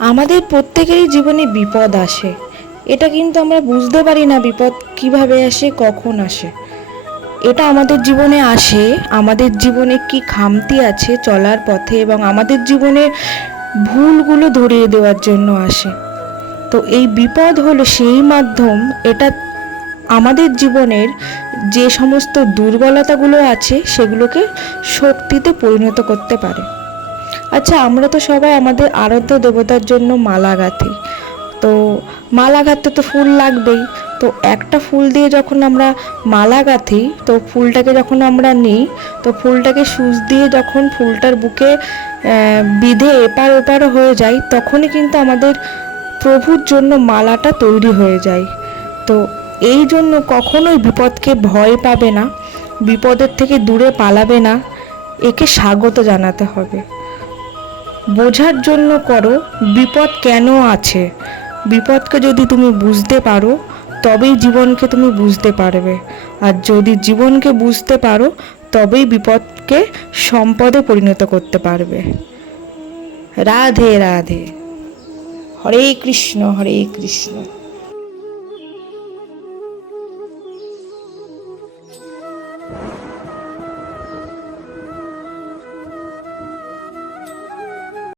আমাদের প্রত্যেকেরই জীবনে বিপদ আসে। এটা কিন্তু আমরা বুঝতে পারি না বিপদ কীভাবে আসে, কখন আসে। এটা আমাদের জীবনে আসে, আমাদের জীবনে কি খামতি আছে চলার পথে এবং আমাদের জীবনের ভুলগুলো ধরিয়ে দেওয়ার জন্য আসে। তো এই বিপদ হলো সেই মাধ্যম, এটা আমাদের জীবনের যে সমস্ত দুর্বলতাগুলো আছে সেগুলোকে শক্তিতে পরিণত করতে পারে। আচ্ছা আমরা তো সবাই আমাদের আরাধ্য দেবতার জন্য মালা গাঁথি। তো মালা গাঁথতে তো ফুল লাগবেই। তো একটা ফুল দিয়ে যখন আমরা মালা গাঁথি, তো ফুলটাকে যখন আমরা নিই, তো ফুলটাকে সুচ দিয়ে যখন ফুলটার বুকে বিধে এপার ওপার হয়ে যায়, তখনই কিন্তু আমাদের প্রভুর জন্য মালাটা তৈরি হয়ে যায়। তো এই জন্য কখনোই বিপদকে ভয় পাবে না, বিপদের থেকে দূরে পালাবে না, একে স্বাগত জানাতে হবে। বোঝার জন্য করো, বিপদ কেন আছে? বিপদকে যদি তুমি বুঝতে পারো, তবেই জীবনকে তুমি বুঝতে পারবে। আর যদি জীবনকে বুঝতে পারো, তবেই বিপদকে সম্পদে পরিণত করতে পারবে। রাধে রাধে। হরে কৃষ্ণ হরে কৃষ্ণ।